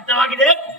Então, Agneto.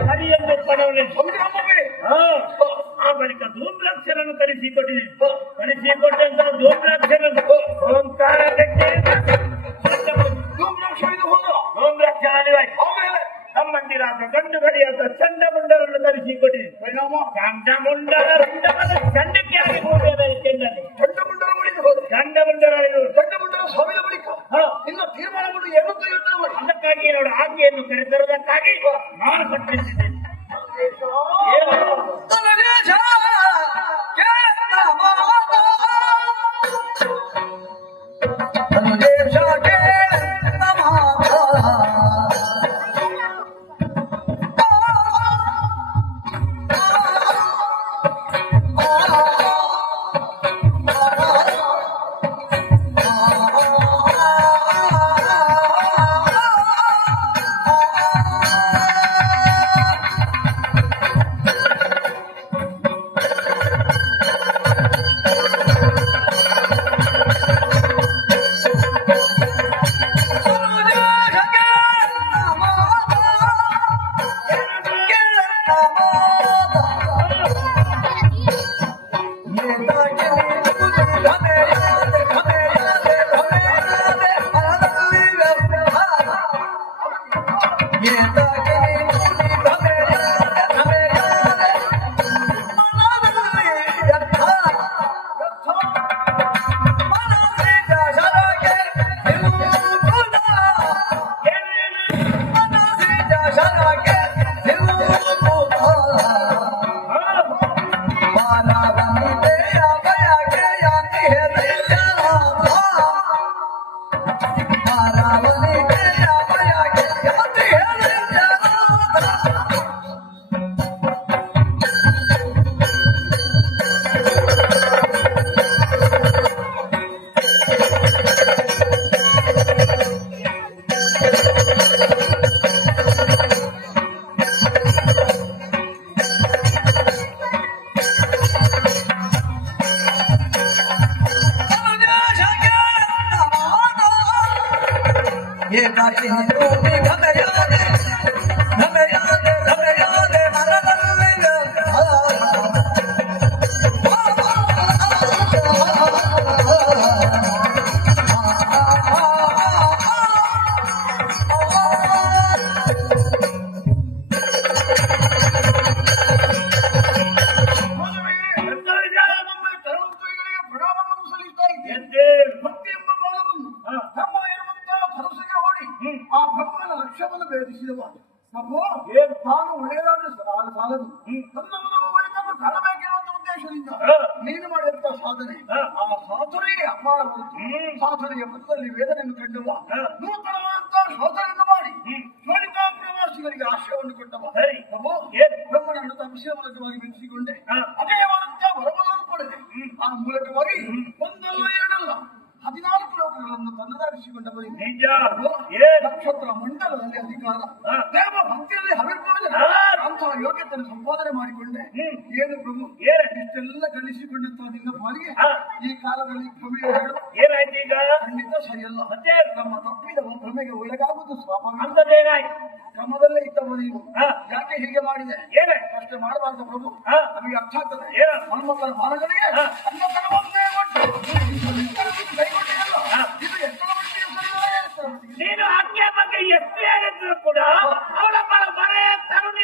ಸರಿ ಎಂದು ಪಡೆಯಲಿ ಸಂಗ್ರಾಮವೇ. ಹಾ. ಆ ಬಳಿಕ ಧೂಮ್ರಾಕ್ಷರನ್ನು ಕಳಿಸಿಕೊಟ್ಟಿದೆ ಕಳಿಸಿಕೊಟ್ಟಂತ ಧೂಮ್ರಾಕ್ಷರನ್ನು ಓಂಕಾರಕ್ಕೆ ಧೂಮ್ರಾಕ್ಷವಿದು ಹೋದ. ಧೂಮ್ರಾಕ್ಷರ ಅಳಿವಾಯ್ತು ಆಮೇಲೆ ಸಂಬಂಧಿರಾದ ಗಂಡು ಗಡಿಯಾದ ಚಂಡಮುಂಡರನ್ನು ಕಳಿಸಿಕೊಟ್ಟಿದೆ ಪರಿಣಾಮ ಚಂಡಮುಂಡರ ರುಂಡವನ್ನು ಚಂಡಕ್ಕೆ ಆಗಿ ಹೋಗಬೇಕೆಂದರೆ ಚಂಡಮುಂಡರ ಬಳಿಗೆ ಹೋದ. ಚಂಡಮುಂಡರ ಚಂಡಮುಂಡರ ಸಾವಿನ ಬಳಿಕ ಹಾ. ನಿನ್ನ ತೀರ್ಮಾನವನ್ನು ಏನು ಮಾಡಿ ಅದಕ್ಕಾಗಿ ಅವರ ಆಜ್ಞೆಯನ್ನು ಕರೆತರುವುದಕ್ಕಾಗಿ ನಾನು ಪಟ್ಟಿದ್ದೇನೆ ಸಾಲದು ಹ್ಮ್. ತನ್ನವರು ಒಳಿತನ್ನು ಕಾಣಬೇಕೆನ್ನುವಂತ ಉದ್ದೇಶದಿಂದ ನೀನು ಮಾಡಿದಂತ ಸಾಧನೆ ಆ ಸಾಧನೆಯೇ ಅಪಾರ ಹೊರತು ಪಥದಲ್ಲಿ ವೇದನೆಯನ್ನು ಕಂಡುವ ಹಾ. ನೂತನವಾದಂತಹ ಶೋಧನೆಯನ್ನು ಮಾಡಿ. ಜ್ವಲಿತಾ ಪ್ರವಾಸಿಗರಿಗೆ ಆಶ್ರಯವನ್ನು ಕೊಟ್ಟವ. ಪ್ರಭು? ಬ್ರಹ್ಮನನ್ನು ತಪಸ್ಯವಾಗಿ ಬೆಳೆಸಿಕೊಂಡೆ ಹಾ. ಮಂಡಲದಲ್ಲಿ ಅಧಿಕಾರ. ದೇವ ಭಕ್ತಿಯಲ್ಲಿ ಹವಿರ್ಭೋಜನ. ಅಂತಹ ಯೋಗ್ಯತೆಯನ್ನು ಸಂಪಾದನೆ ಮಾಡಿಕೊಂಡೆ. ಏನು ಪ್ರಭು? ಇಷ್ಟೆಲ್ಲ ಗಳಿಸಿಕೊಂಡಂತಹ ನಿನ್ನ ಪಾಲಿಗೆ. ಈ ಕಾಲದಲ್ಲಿ ಭ್ರಮೆಯ ಹೇಳು ಏನಾಯ್ತು ಈಗ ಖಂಡಿತ ಸರಿಯಲ್ಲ ಮತ್ತೆ ನಮ್ಮ ತಪ್ಪಿದ ಭ್ರಮೆಗೆ ಒಳಗಾಗುವುದು ಸ್ವಾಭಾವಿಕ ಕ್ರಮದಲ್ಲೇ ಇದ್ದವ ನೀನು. ಯಾಕೆ ಹೀಗೆ ಮಾಡಿದೆ ಏನೇ ಅಷ್ಟೇ ಮಾಡಬಾರ್ದು ಪ್ರಭು. ನಮಗೆ ಅರ್ಥ ಆಗ್ತದೆ ಏನ ಹನುಮಕ್ಕನ ಬಾಲಗಳಿಗೆ ಹಾ. ನೀನು ಅಕ್ಕೆ ಬಗ್ಗೆ ಎಷ್ಟು ಹೇಳಿದ್ರು ಕೂಡ ಅವಳ ಬರ ಬರೇ ತರುಣಿ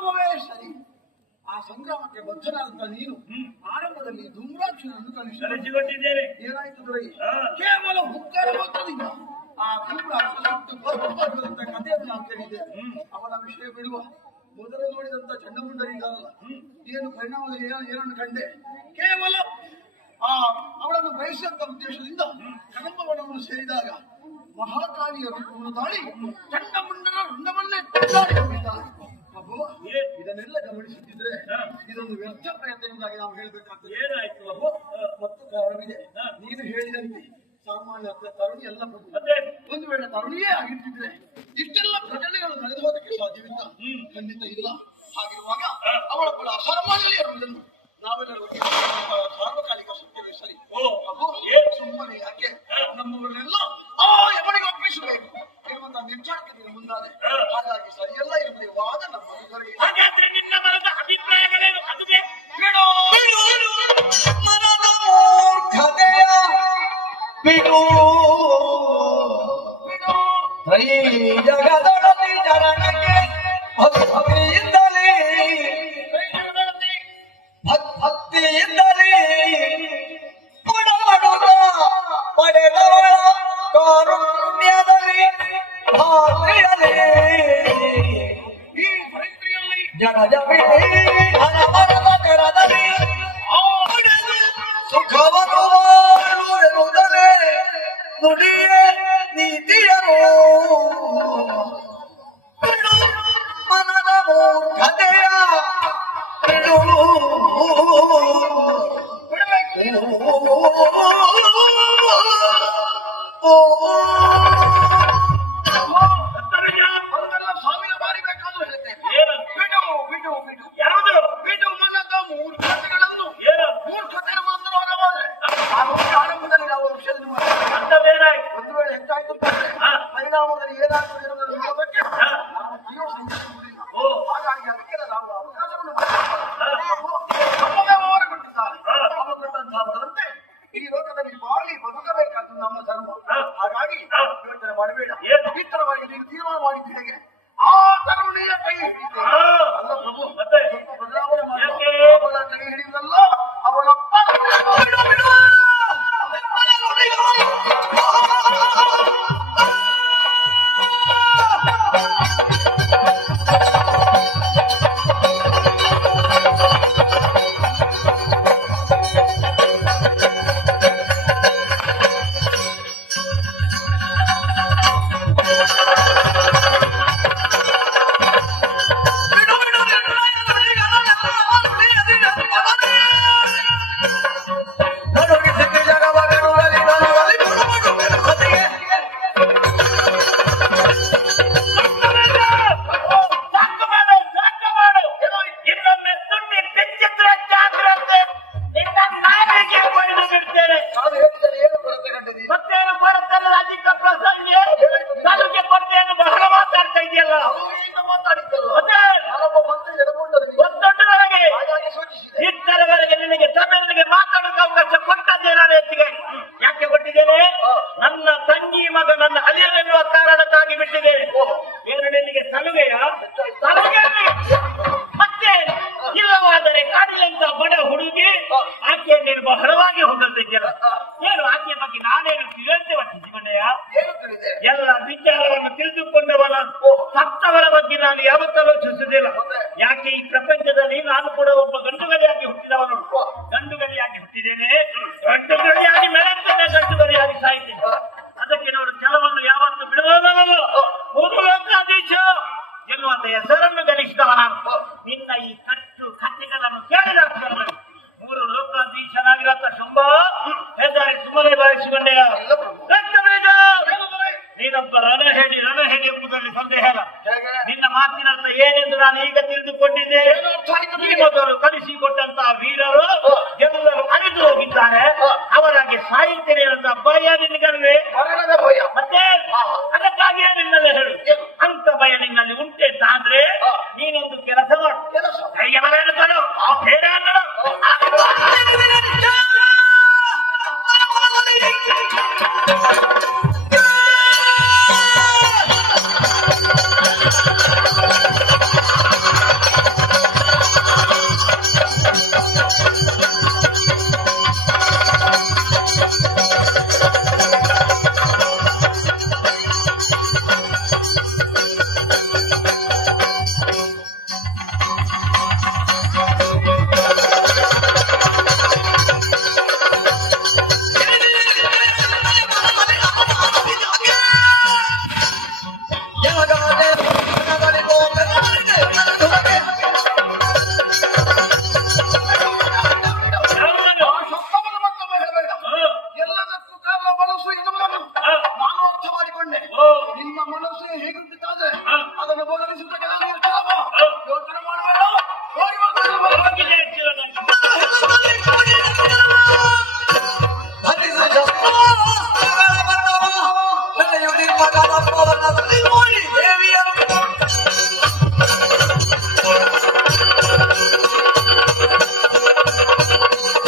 ಸಂಗ್ರಾಮವೇ ಸರಿ. ಆ ಸಂಗ್ರಾಮಕ್ಕೆ ಬದ್ಧನಾದಂತ ನೀನು. ಆರಂಭದಲ್ಲಿ ಧೂಮ್ರಾಕ್ಷನನ್ನು ಕಲಿಸಿದ್ದೇನೆ ಏನಾಯ್ತು ದೊರೆ? ಕೇವಲ ಹುಕ್ಕರ ಮೊತ್ತದಿಂದ ಆ ಧೂಮ್ರಾಕ್ಷ ಕಥೆಯನ್ನು ನಾವು ಕೇಳಿದ್ದೇವೆ ಅವನ ವಿಷಯ ಬಿಡುವ. ಮೊದಲು ನೋಡಿದಂತ ಚಂಡಮುಂಡರಿದ್ದಾರಲ್ಲ ಏನು ಪರಿಣಾಮದಲ್ಲಿ ಏನ- ಏನನ್ನು ಕಂಡೆ? ಕೇವಲ ಆ ಅವಳನ್ನು ಬಯಸಿದಂತ ಉದ್ದೇಶದಿಂದ ಕದಂಬವನವನ್ನು ಸೇರಿದಾಗ ಮಹಾಕಾಳಿಯ ರೂಪವನ್ನು ತಾಳಿ ಚಂಡಮುಂಡನ ರುಂಡವನ್ನೇ ಕೊಂಡಾಡಿ ಏ- ಇದನ್ನೆಲ್ಲ ಗಮನಿಸುತ್ತಿದ್ರೆ. ಇದೊಂದು ವ್ಯರ್ಥ ಪ್ರಯತ್ನದಿಂದಾಗಿ ನಾವು ಹೇಳಬೇಕಾಗ್ತದೆ. ಏನಾಯ್ತು? ಪ್ರಭು ಮತ್ತು ಕಾರಣವಿದೆ. ನೀನು ಹೇಳಿದಂತೆ ಸಾಮಾನ್ಯ ತರುಣಿ ಎಲ್ಲ ಒಂದು ವೇಳೆ ತರುಣಿಯೇ ಆಗಿರ್ತಿದ್ರೆ ಇಷ್ಟೆಲ್ಲ ಪ್ರಕರಣಗಳು ನಡೆದು ಹೋದಕ್ಕೆ ಸಾಧ್ಯವಿಲ್ಲ. ಖಂಡಿತ ಇಲ್ಲ. ಹಾಗಿರುವಾಗ. ಅವಳ ಕೂಡ ಅಸಾಮಾನ್ಯ ನಾವೆಲ್ಲರೂ ಬಿಡು. ಜಗದೊಡತಿ ಜನನಕ್ಕೆ ಭಕ್ತಿಯಿಂದಲೇ. ಭಕ್ತಿಯಿಂದಲೇ. ಪುಡಮಡ ಪಡೆದವಳ ಕಾರುಣ್ಯದಲ್ಲಿ ಭಾತ್ರಿಯಲ್ಲಿ ಜನ ಜಮಿ ಹಲವರ ಇತ್ತರವರೆಗೆ ನಿನಗೆ ಸಭೆಯಲ್ಲಿ ಮಾತಾಡೋಕೆ ಅವಕಾಶ ಕೊಟ್ಟದ್ದೇ ನಾನು ಹೆಚ್ಚಿಗೆ. ಯಾಕೆ ಕೊಟ್ಟಿದ್ದೇನೆ? ನನ್ನ ತಂಗಿ ಮಗ ನನ್ನ ಅಲಿಯನೆನ್ನುವ ಕಾರಣಕ್ಕಾಗಿ ಬಿಟ್ಟಿದ್ದೇನೆ. మనకి సాగించలేనంత అబ్బాయి అని కలిగి